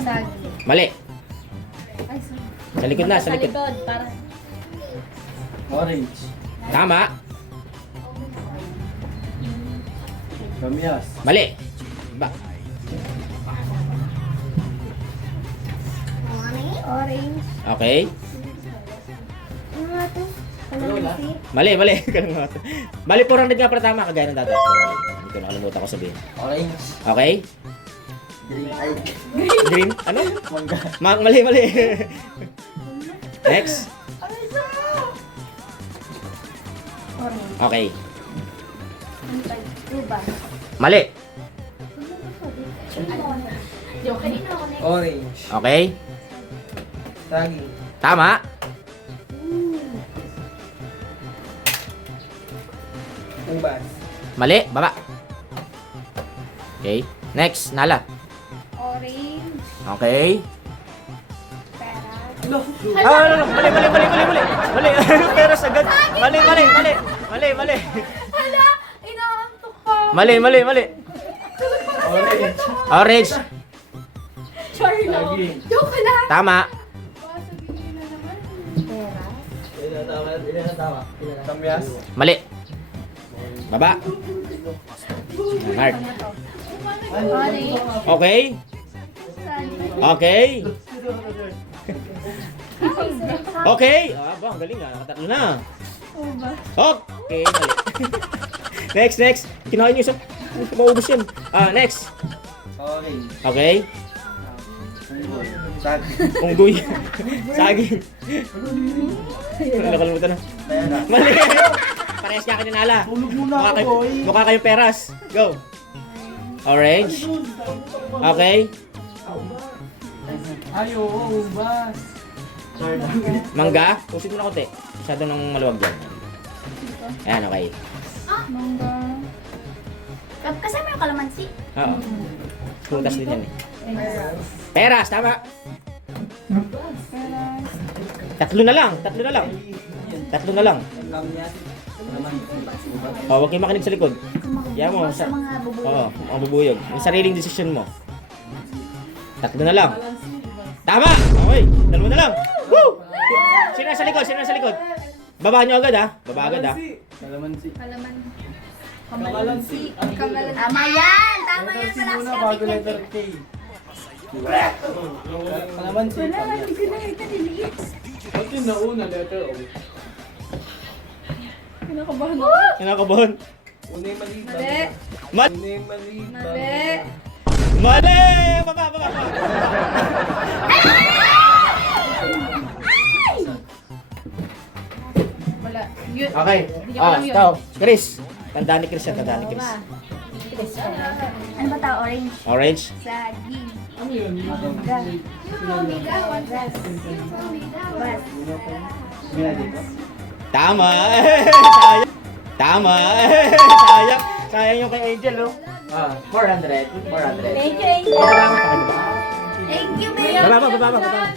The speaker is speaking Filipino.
Sagi. Mali. Ay, sorry. Sa likod na, sa likod. Para. Orange. Tama. Kamyas. Mali. Ba. Orange. Okay. Ano nga to? Kalamansi. Mali, mali. Mali, 400 nga pala tama. Kagaya ng dati. 400. Hindi ko nakalimutan ko sabihin. Orange. Okay. Green. Ay. Green. Ano? Mangga. Mali, mali. Next. Orange. Okay. Ano pa? Ruba. Mali. Joke. Kanina ako next. Orange. Okay. Saging. Tama. Ubas. Mali. Baba. Okay. Next. Nala. Orange. Okay. Pera. No. Mali. Mali. Pero sagad. Mali. Mali. Hala! Inaantok pa. Mali. Orange. Orange. Charlo. Saging. Joke lang. Tama. Sabihin na naman. Pera. Ilan ang tama? Kamyas. Mali. Baba. Mark. Orange. Okay. Okay. Okay. Ba, ang galing ah. Nakatatlo na. Uba. Okay. Mali. Next. Kinain niyo sa maubos yan. Next. Orange. Okay. Saging. Unggoy. Saging. Nakalimutan na. Pera. Mali. Parehas niya kininala. Tulog muna ako, boy. Mukha kayong peras. Go. Orange. Okay. Ay, oo, ubas. Mangga. Pusin mo na konti. Masyado nang maluwag dyan. Ayan, okay. Mangga. Kasama yung kalamansi? Oo. Prutas din yan eh. Peras, tama. Tatlo na lang. Kamyas. Huwag kayong makinig sa likod. Yan mo. Sa mga bubuyog. Oo, ang bubuyog. Yung sariling desisyon mo. Tatlo na lang. Tama! Okay, dalawa na lang. Woo! Sino nasa likod? Baba nyo agad ha. Baba agad ha. Kalamansi. Kalaman. Kamalansi. Tama yan! Tama yan! Kalamansi Malakas muna ka bago tingnan. letter K. Kalamansi. Hindi ko na kita niliit. Ba't yung nauna letter O? Kinakabahan ako. Kinakabahan. Una yung mali. Mali. Una yung mali. Mali. Mali! Baba. Wala. Yun. Okay. Ikaw. Chris. Tandaan ni Chris yan. Ano ba tao? Orange. Orange. Saging. Ano yun? Mangga. Bas. Bas. Mira dito. Tama. Sayang. Sayang yung kay Angel, oh. 400. Thank you, Angel. Baba. Thank you, Mayor. Baba.